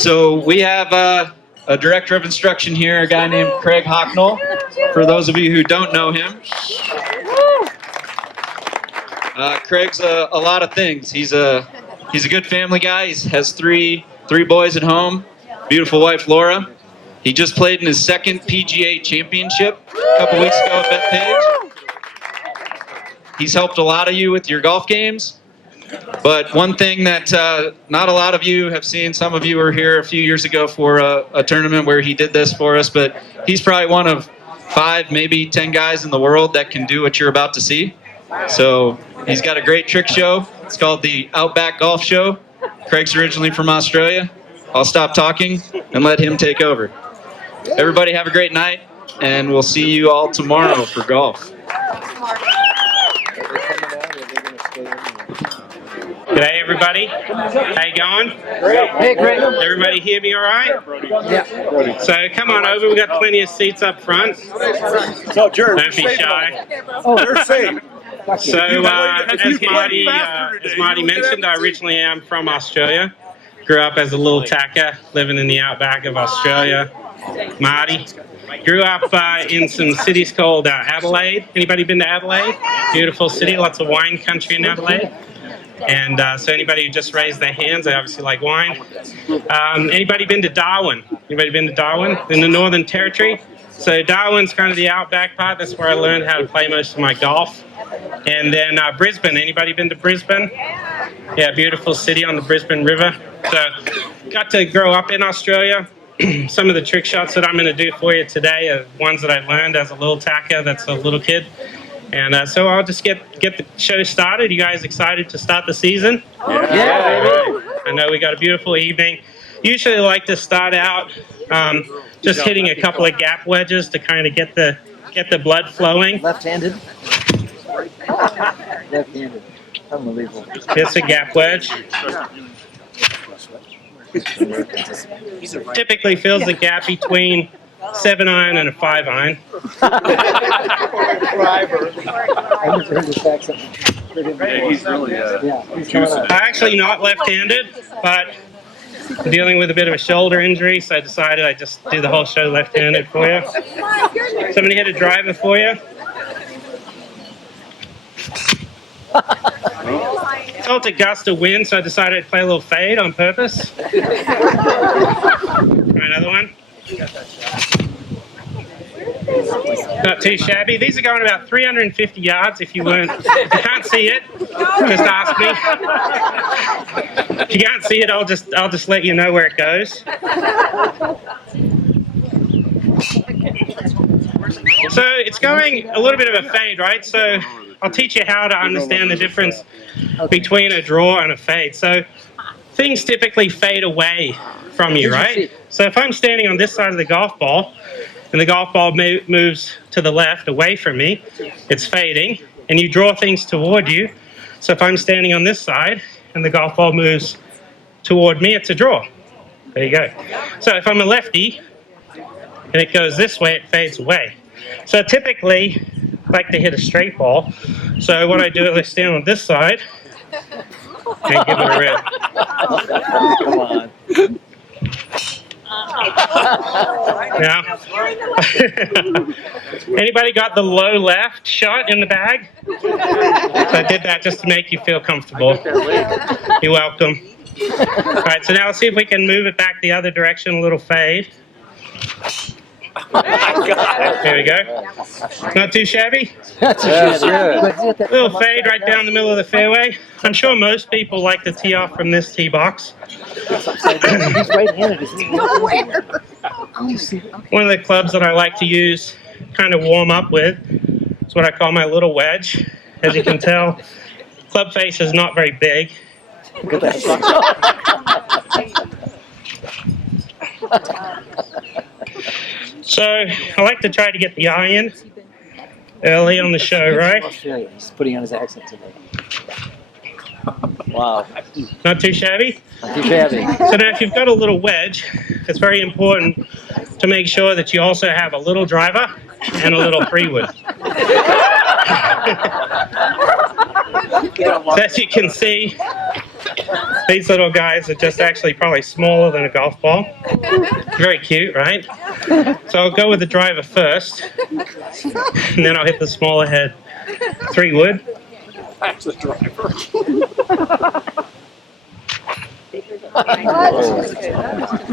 So we have a director of instruction here, a guy named Craig Hocknull. For those of you who don't know him, Craig's a lot of things. He's a good family guy. He has three boys at home, beautiful wife Laura. He just played in his second PGA championship a couple weeks ago at Bethpage. He's helped a lot of you with your golf games. But one thing that not a lot of you have seen, some of you were here a few years ago for a tournament where he did this for us, but he's probably one of 5, maybe 10 guys in the world that can do what you're about to see. So he's got a great trick show. It's called the Outback Golf Show. Craig's originally from Australia. I'll stop talking and let him take over. Everybody have a great night, and we'll see you all tomorrow for golf. G'day everybody. How you going? Hey, Craig. Everybody hear me all right? Yeah. So come on over. We've got plenty of seats up front. So, Jared, Don't be shy. they're safe. So as Marty mentioned, I originally am from Australia. Grew up as a little tacker, living in the outback of Australia. Marty. Grew up in some cities called Adelaide. Anybody been to Adelaide? Beautiful city, lots of wine country in Adelaide. And so anybody who just raised their hands, they obviously like wine. Anybody been to Darwin? Anybody been to Darwin? In the Northern Territory? So Darwin's kind of the outback part. That's where I learned how to play most of my golf. And then Brisbane. Anybody been to Brisbane? Yeah, beautiful city on the Brisbane River. So got to grow up in Australia. Some of the trick shots that I'm going to do for you today are ones that I learned as a little tacker, that's a little kid. And so I'll just get the show started. You guys excited to start the season? Yeah. I know we got a beautiful evening. Usually I like to start out just hitting a couple of gap wedges to kind of get the blood flowing. Left-handed. Left-handed. Unbelievable. Just a gap wedge. Typically fills the gap between 7-iron and a 5-iron. He's really I'm actually not left-handed, but I'm dealing with a bit of a shoulder injury, so I decided I'd just do the whole show left-handed for you. So I'm going to hit a driver for you. Felt a gust of wind, so I decided I'd play a little fade on purpose. Try another one. Not too shabby. These are going about 350 yards. If you can't see it, just ask me. If you can't see it, I'll just let you know where it goes. So it's going a little bit of a fade, right? So I'll teach you how to understand the difference between a draw and a fade. So things typically fade away from you, right? So if I'm standing on this side of the golf ball and the golf ball moves to the left away from me, it's fading, and you draw things toward you. So if I'm standing on this side and the golf ball moves toward me, it's a draw. There you go. So if I'm a lefty and it goes this way, it fades away. So typically, I like to hit a straight ball. So what I do is I stand on this side and give it a rip. Come on. Yeah. Anybody got the low left shot in the bag? So I did that just to make you feel comfortable. You're welcome. All right, so now let's see if we can move it back the other direction, a little fade. There we go. Not too shabby? Little fade right down the middle of the fairway. I'm sure most people like to tee off from this tee box. He's right-handed, isn't he? One of the clubs that I like to use, kind of warm up with, is what I call my little wedge. As you can tell, club face is not very big. Look at that. So I like to try to get the eye in early on the show, right? Australia. He's putting on his accent today. Wow. Not too shabby? Not too shabby. So now if you've got a little wedge, it's very important to make sure that you also have a little driver and a little 3-wood. So as you can see, These little guys are just actually probably smaller than a golf ball. Very cute, right? So I'll go with the driver first, and then I'll hit the smaller head 3 wood. That's the driver.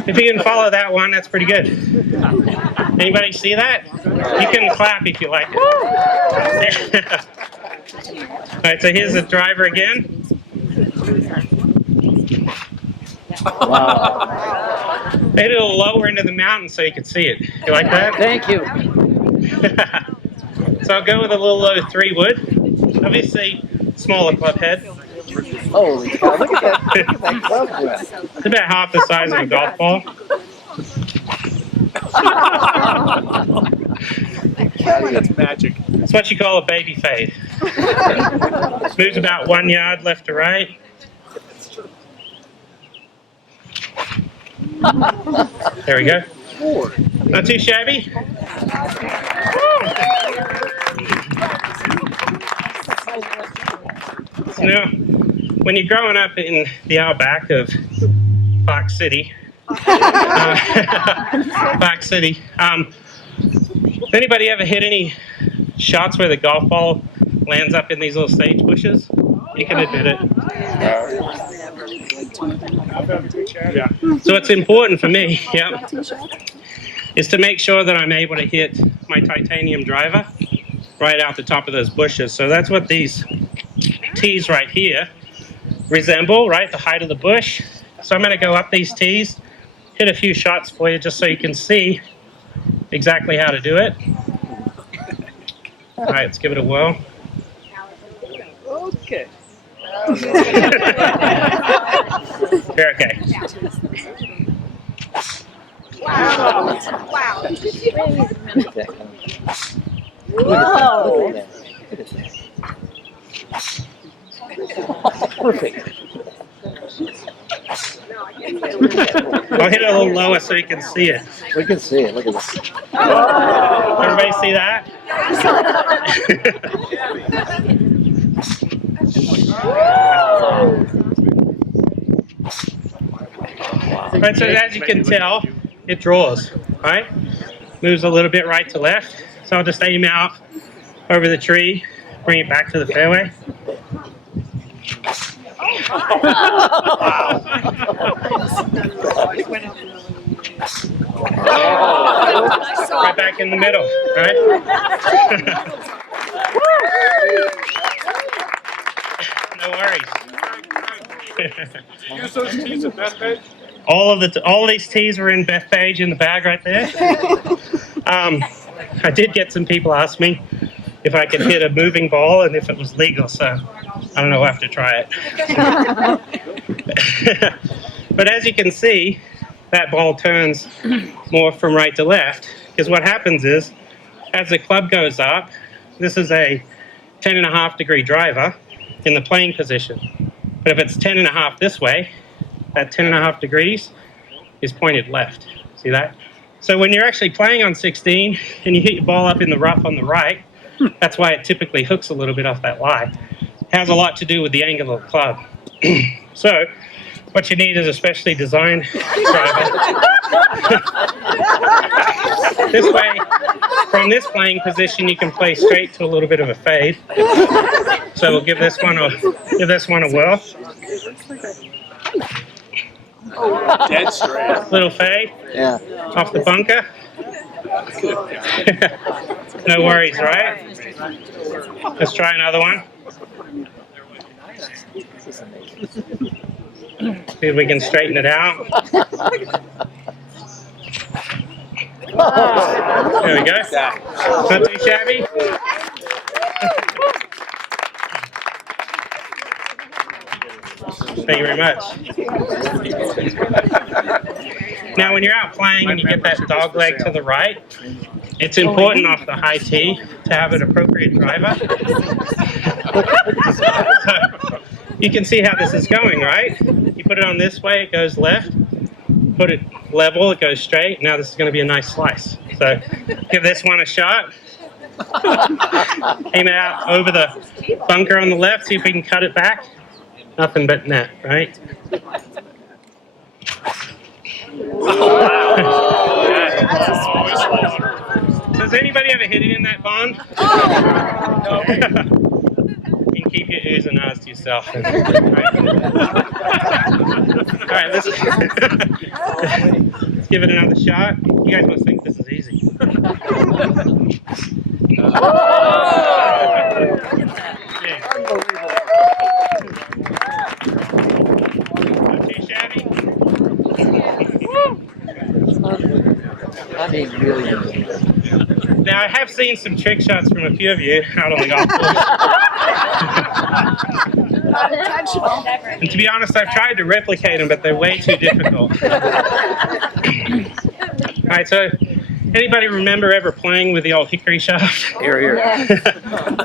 If you can follow that one, that's pretty good. Anybody see that? You can clap if you like it. All right, so here's the driver again. Wow. Made it a little lower into the mountain so you can see it. You like that? Thank you. So I'll go with a little low 3 wood. Obviously, smaller club head. Holy cow, look at that, look at that club head. It's about half the size of a golf ball. That's magic. It's what you call a baby fade. Moves about 1 yard left to right. There we go. Not too shabby. You know, when you're growing up in the outback of Park City, anybody ever hit any shots where the golf ball lands up in these little sage bushes? You can admit it. Yeah. So what's important for me, is to make sure that I'm able to hit my titanium driver right out the top of those bushes. So that's what these tees right here resemble, right? The height of the bush. So I'm going to go up these tees, hit a few shots for you just so you can see exactly how to do it. All right, let's give it a whirl. Okay. You're okay. Wow. Whoa. Perfect. I'll hit it a little lower so you can see it. We can see it. Look at this. Everybody see that? Right, so as you can tell, it draws, right? Moves a little bit right to left. So I'll just aim out over the tree, bring it back to the fairway. Right back in the middle, right? No worries. Use those tees at Bethpage? All of these tees were in Bethpage in the bag right there. I did get some people ask me if I could hit a moving ball and if it was legal, so I don't know, we'll have to try it. But as you can see, that ball turns more from right to left, because what happens is, as the club goes up, this is a 10.5 degree driver in the playing position. But if it's 10.5 this way, that 10.5 degrees is pointed left. See that? So when you're actually playing on 16 and you hit your ball up in the rough on the right, that's why it typically hooks a little bit off that lie. It has a lot to do with the angle of the club. So what you need is a specially designed driver. This way, from this playing position, you can play straight to a little bit of a fade. So we'll give this one a whirl. Dead straight. Little fade. Yeah. Off the bunker. No worries, right? Let's try another one. See if we can straighten it out. There we go. Not too shabby. Thank you very much. Now, when you're out playing and you get that dog leg to the right, it's important off the high tee to have an appropriate driver. So, you can see how this is going, right? You put it on this way, it goes left. Put it level, it goes straight. Now this is going to be a nice slice. So give this one a shot. Aim it out over the bunker on the left, see if we can cut it back. nothing but net, right? Does anybody ever hit it in that pond? You can keep your oohs and ahs to yourself. All right, let's give it another shot. You guys must think this is easy. Not too shabby. I mean, really. Now, I have seen some trick shots from a few of you out on the golf course. And to be honest, I've tried to replicate them, but they're way too difficult. All right, so anybody remember ever playing with the old hickory shaft? Here, here.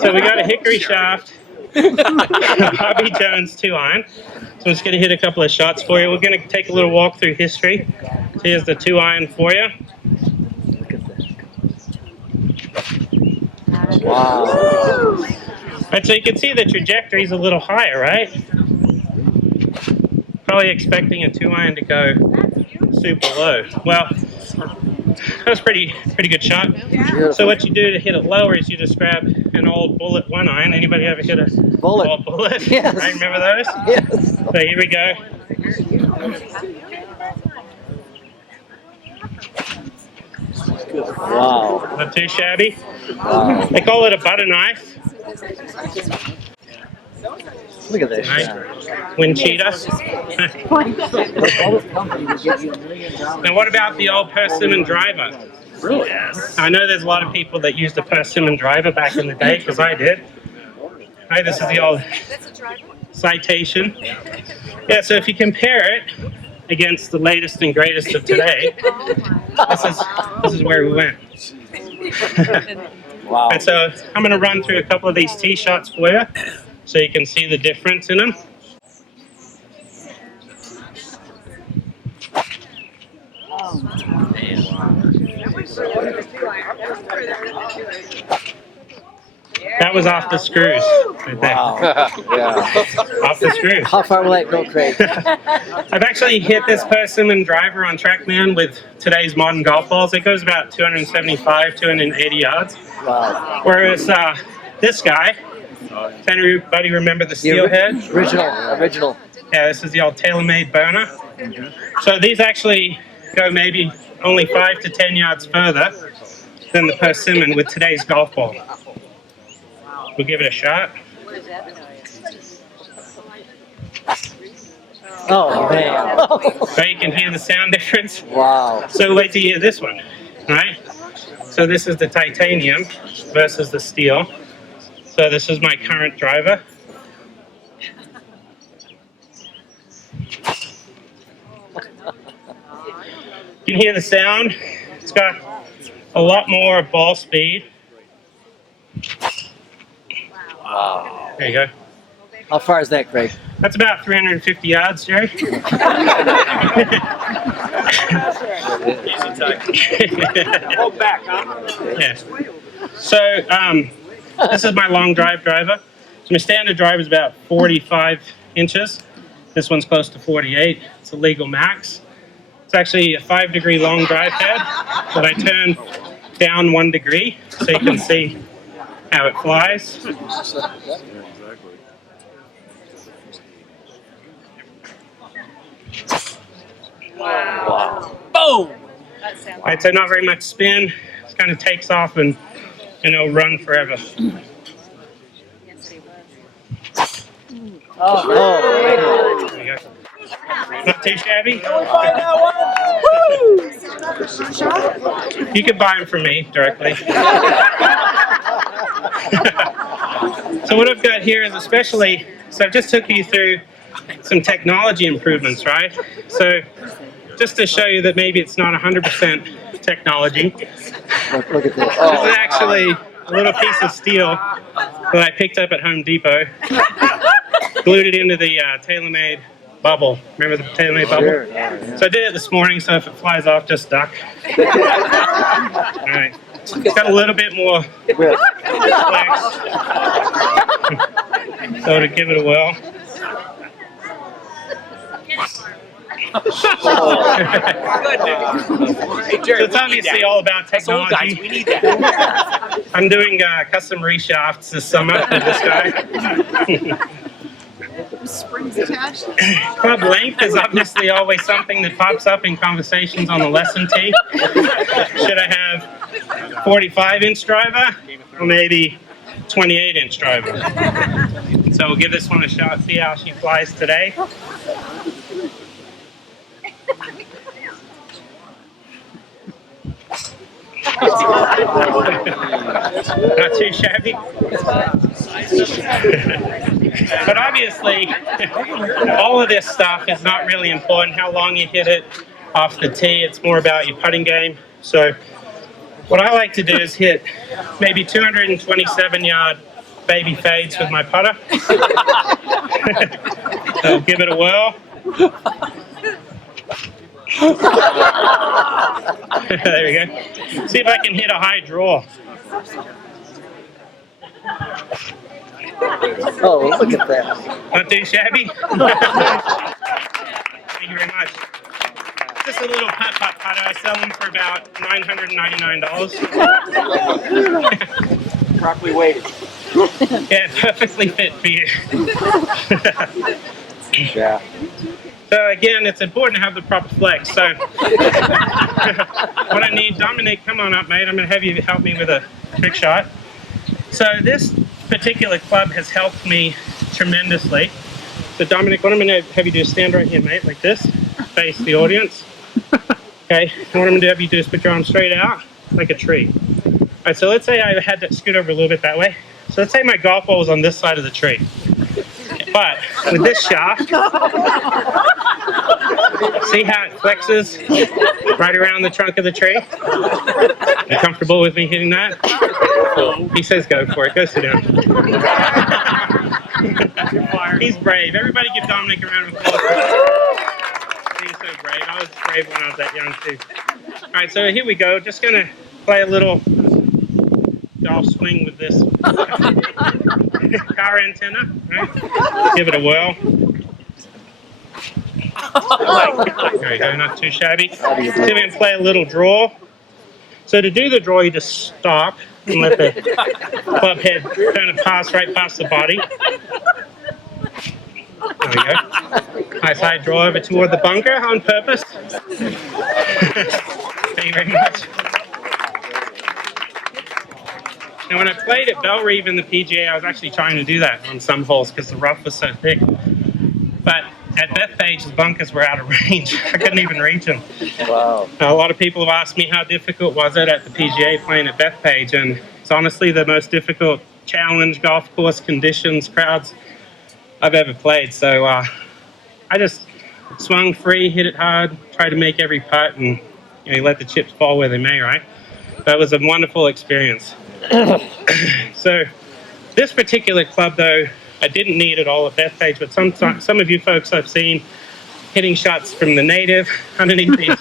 So we got a hickory shaft, Bobby Jones 2-iron. So I'm just going to hit a couple of shots for you. We're going to take a little walk through history. So here's the 2-iron for you. Wow. Right, so you can see the trajectory is a little higher, right? Probably expecting a 2-iron to go super low. Well, that's pretty good shot. So what you do to hit it lower is you just grab an old bullet 1-iron. Anybody ever hit a old bullet? Yes. Right, remember those? Yes. So here we go. Wow. Not too shabby. Wow. They call it a butter knife. Look at this. Right? Wind cheater. Now what about the old persimmon driver? Really? I know there's a lot of people that used the persimmon driver back in the day, because I did. Right, this is the old citation. Yeah, so if you compare it against the latest and greatest of today, this is where we went. Wow. And so I'm going to run through a couple of these tee shots for you, so you can see the difference in them. That was off the screws. Right there. Wow. Yeah. Off the screws. How far will that go, Craig? I've actually hit this persimmon driver on TrackMan with today's modern golf balls. It goes about 275, 280 yards. Wow. Whereas this guy, does anybody remember the steelhead? Original. Yeah, this is the old TaylorMade burner. So these actually go maybe only 5 to 10 yards further than the persimmon with today's golf ball. We'll give it a shot. Oh, man. So you can hear the sound difference. Wow. So wait till you hear this one, right? So this is the titanium versus the steel. So this is my current driver. You can hear the sound. It's got a lot more ball speed. Wow. There you go. How far is that, Craig? That's about 350 yards, Jerry. Hold back, huh? Yeah. So this is my long driver. So my standard drive is about 45 inches. This one's close to 48. It's a legal max. It's actually a 5-degree long drive head that I turn down 1 degree so you can see how it flies. Wow. Boom! All right, so not very much spin. It kind of takes off and it'll run forever. Oh. There you go. Not too shabby. You can buy them from me directly. So what I've got here is especially, so I just took you through some technology improvements, right? So just to show you that maybe it's not 100% technology. Look at this. This is actually a little piece of steel that I picked up at Home Depot. Glued it into the TaylorMade bubble. Remember the TaylorMade bubble? Sure. Yeah. So I did it this morning, so if it flies off, just duck. All right. It's got a little bit more flex. So to give it a whirl. So it's obviously all about technology. We need that. I'm doing custom reshafts this summer with this guy. Springs attached. Club length is obviously always something that pops up in conversations on the lesson tee. Should I have 45-inch driver or maybe 28-inch driver? So we'll give this one a shot, see how she flies today. Not too shabby. But obviously, all of this stuff is not really important. How long you hit it off the tee, it's more about your putting game. So what I like to do is hit maybe 227-yard baby fades with my putter. So give it a whirl. There we go. See if I can hit a high draw. Oh, look at that. Not too shabby. Thank you very much. Just a little putt-putt putter. I sell them for about $999. Properly weighted. Yeah, perfectly fit for you. Yeah. So again, it's important to have the proper flex. So what I need, Dominic, come on up, mate. I'm going to have you help me with a trick shot. So this particular club has helped me tremendously. So Dominic, what I'm going to have you do is stand right here, mate, like this. Face the audience. Okay, what I'm going to have you do is put your arm straight out, like a tree. All right, so let's say I had to scoot over a little bit that way. So let's say my golf ball was on this side of the tree. But with this shaft, see how it flexes right around the trunk of the tree? You comfortable with me hitting that? He says go for it. Go sit down. He's brave. Everybody give Dominic a round of applause. He's so brave. I was brave when I was that young too. All right, so here we go. Just going to play a little golf swing with this car antenna. Right? Give it a whirl. There you go, not too shabby. So we can play a little draw. So to do the draw, you just stop and let the club head kind of pass right past the body. There we go. Nice high draw over toward the bunker on purpose. Thank you very much. Now, when I played at Bellerive in the PGA, I was actually trying to do that on some holes because the rough was so thick. But at Bethpage, the bunkers were out of range. I couldn't even reach them. Wow. Now, a lot of people have asked me how difficult was it at the PGA playing at Bethpage, and it's honestly the most difficult challenge, golf course conditions, crowds I've ever played. So I just swung free, hit it hard, tried to make every putt, and let the chips fall where they may, right? That was a wonderful experience. So this particular club, though, I didn't need it all at Bethpage, but some of you folks I've seen hitting shots from the native underneath these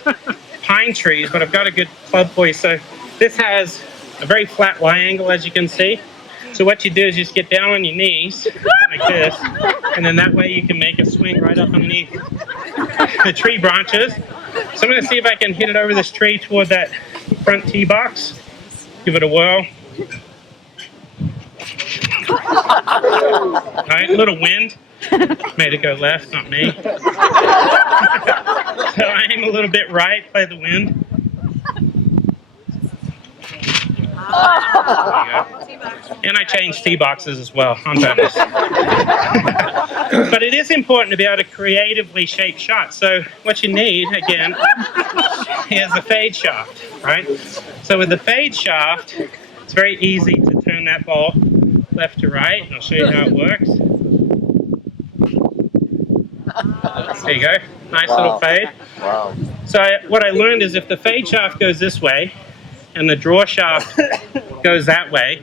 pine trees, but I've got a good club for you. So this has a very flat lie angle, as you can see. So what you do is you just get down on your knees like this, and then that way you can make a swing right up underneath the tree branches. So I'm going to see if I can hit it over this tree toward that front tee box. Give it a whirl. All right, a little wind. Made it go left, not me. So I aim a little bit right, play the wind. There you go. And I changed tee boxes as well on purpose. But it is important to be able to creatively shape shots. So what you need, again, is a fade shaft, right? So with the fade shaft, it's very easy to turn that ball left to right. And I'll show you how it works. There you go. Nice little fade. Wow. So what I learned is if the fade shaft goes this way and the draw shaft goes that way,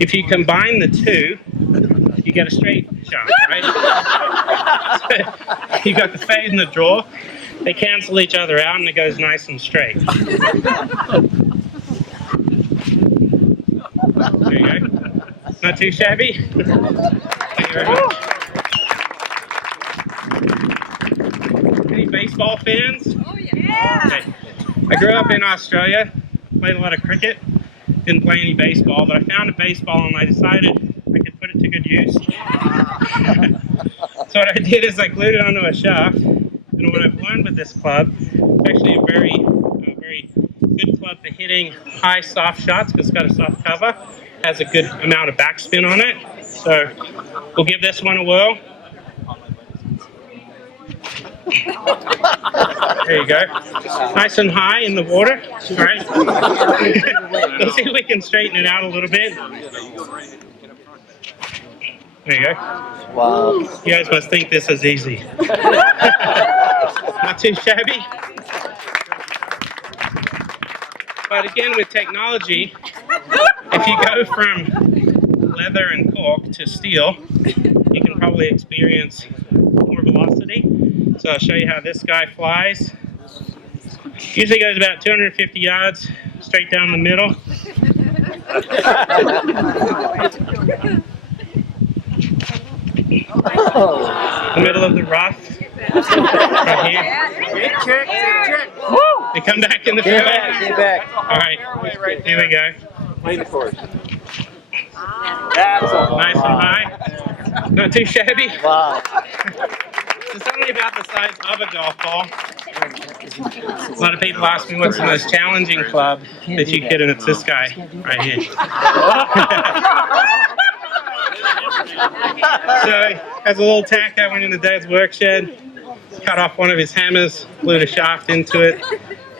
if you combine the two, you get a straight shaft, right? So you got the fade and the draw. They cancel each other out and it goes nice and straight. There you go. Not too shabby. Thank you very much. baseball fans? Oh, yeah. Okay. I grew up in Australia, played a lot of cricket, didn't play any baseball, but I found a baseball and I decided I could put it to good use. So what I did is I glued it onto a shaft, and what I've learned with this club, it's actually a very good club for hitting high soft shots because it's got a soft cover, has a good amount of backspin on it. So we'll give this one a whirl. There you go. Nice and high in the water. All right. Let's see if we can straighten it out a little bit. There you go. Wow. You guys must think this is easy. Not too shabby. But again, with technology, if you go from leather and cork to steel, you can probably experience more velocity. So I'll show you how this guy flies. Usually goes about 250 yards straight down the middle. The middle of the rough. Right here. They come back in the Get fairway. back. All right, here we go. Play the course. Nice and high. Not too shabby. Wow. It's only about the size of a golf ball. A lot of people ask me what's the most challenging club that you hit, and it's this guy right here. So, as a little tack, I went into Dad's work shed, cut off one of his hammers, glued a shaft into it.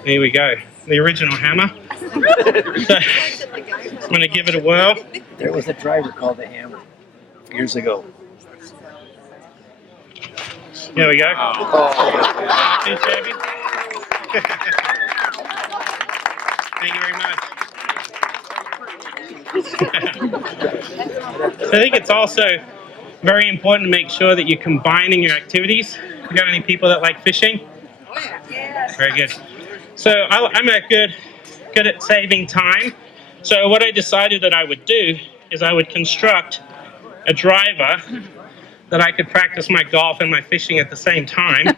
Here we go, the original hammer. So, I'm going to give it a whirl. There was a driver called the Hammer years ago. Here we go. Oh. Too shabby. Thank you very much. So I think it's also very important to make sure that you're combining your activities. We got any people that like fishing? Very good. So I'm good at saving time. So what I decided that I would do is I would construct a driver that I could practice my golf and my fishing at the same time.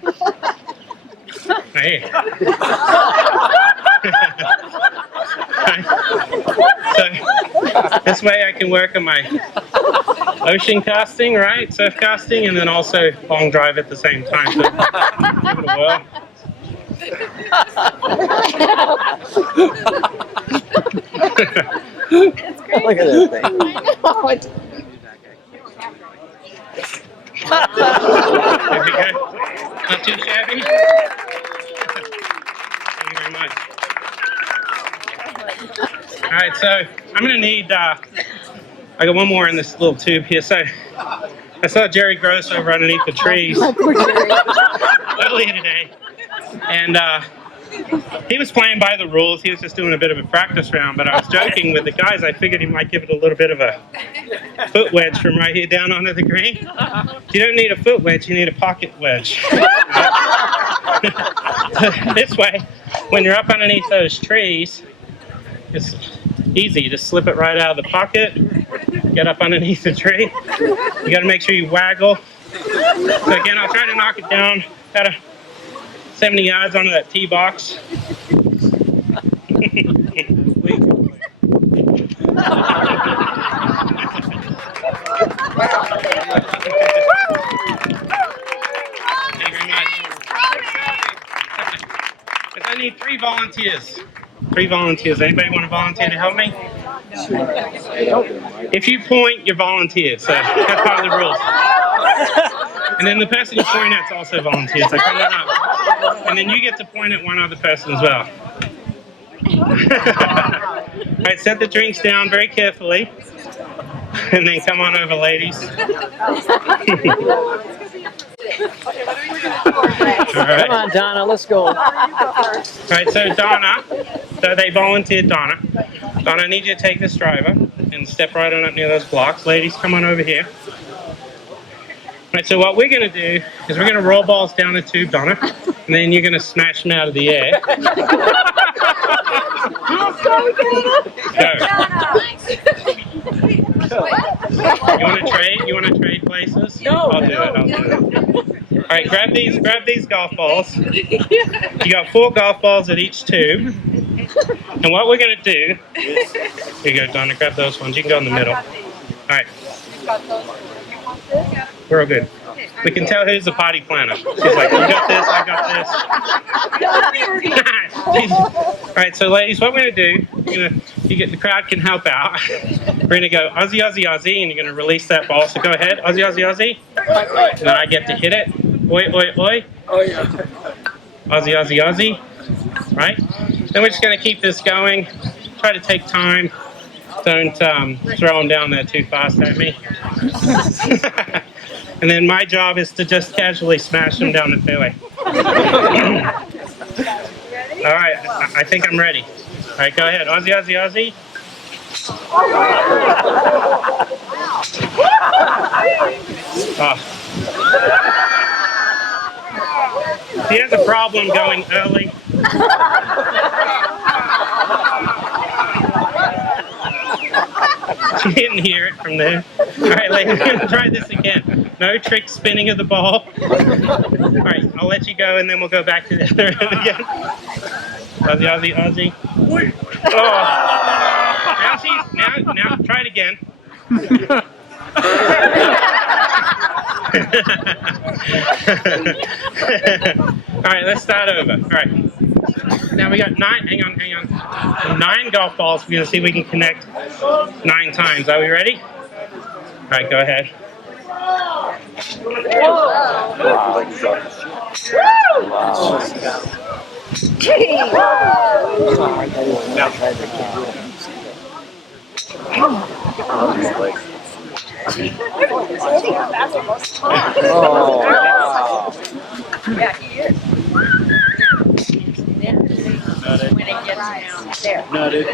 Hey. So this way I can work on my ocean casting, right? Surf casting, and then also long drive at the same time. So give it a whirl. Look at that thing. There we go. Not too shabby. Thank you very much. All right, so I'm going to need, I got one more in this little tube here. So I saw Jerry Gross over underneath the trees earlier today. And he was playing by the rules. He was just doing a bit of a practice round. But I was joking with the guys. I figured he might give it a little bit of a foot wedge from right here down onto the green. You don't need a foot wedge. You need a pocket wedge. This way, when you're up underneath those trees, it's easy. You just slip it right out of the pocket, get up underneath the tree. You got to make sure you waggle. So again, I'll try to knock it down about 70 yards onto that tee box. Thank you very much. I need 3 volunteers. 3 volunteers. Anybody want to volunteer to help me? If you point, you're volunteers. So that's part of the rules. And then the person you point at's also volunteers. So come on up. And then you get to point at one other person as well. All right, set the drinks down very carefully. And then come on over, ladies. Come on, Donna, let's go. All right, so Donna, so they volunteered Donna. Donna, I need you to take this driver and step right on up near those blocks. Ladies, come on over here. All right, so what we're going to do is we're going to roll balls down the tube, Donna, and then you're going to smash them out of the air. You want to trade? You want to trade places? No. I'll do it. All right, grab these golf balls. You got 4 golf balls at each tube. And what we're going to do, here you go, Donna, grab those ones. You can go in the middle. All right. We're all good. We can tell who's the potty planner. She's like, you got this, I got this. All right, so ladies, what we're going to do, the crowd can help out. We're going to go Aussie, Aussie, Aussie, and you're going to release that ball. So go ahead, Aussie, Aussie, Aussie. And then I get to hit it. Oi, oi, oi. Oh, yeah. Aussie, Aussie, Aussie. Right? Then we're just going to keep this going. Try to take time. Don't throw them down there too fast at me. And then my job is to just casually smash them down the fairway. All right, I think I'm ready. All right, go ahead. Aussie, Aussie, Aussie. Oh. He has a problem going early. You didn't hear it from there. All right, ladies, we're going to try this again. No trick spinning of the ball. All right, I'll let you go, and then we'll go back to the other end again. Aussie, Aussie, Aussie. Oh. Now, try it again. All right, let's start over. All right. Now we got 9, hang on. 9 golf balls. We're going to see if we can connect 9 times. Are we ready? All right, go ahead. Oh, wow. Yeah, he is. When it gets down there. Nutted.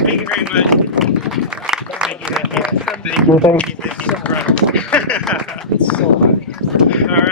Thank you very much. Thank you. All right.